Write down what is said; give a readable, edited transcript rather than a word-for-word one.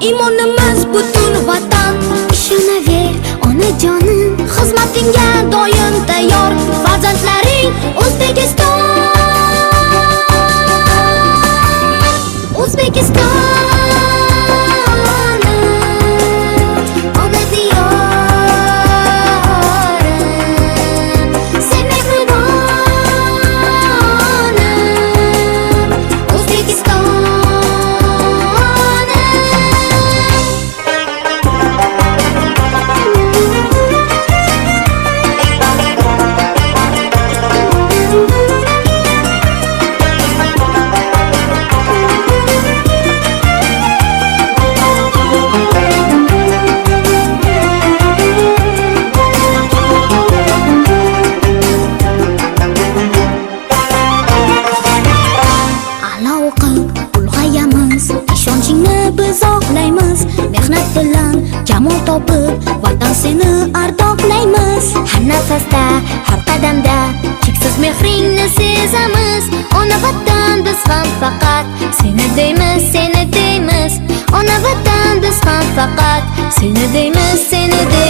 Iymonimiz butun vatan. Ishonaver onajonim, xizmatingga doim tayyor. Farzandlaring O'zbekiston, O'zbekiston. Mehnat bilan jamol topib, vatan seni ardoqlaymiz. Har nafasda, har qadamda cheksiz mehringni sezamiz. Ona vatan biz ham faqat seni deymiz, seni deymiz. Ona vatan biz ham faqat seni deymiz, seni deymiz.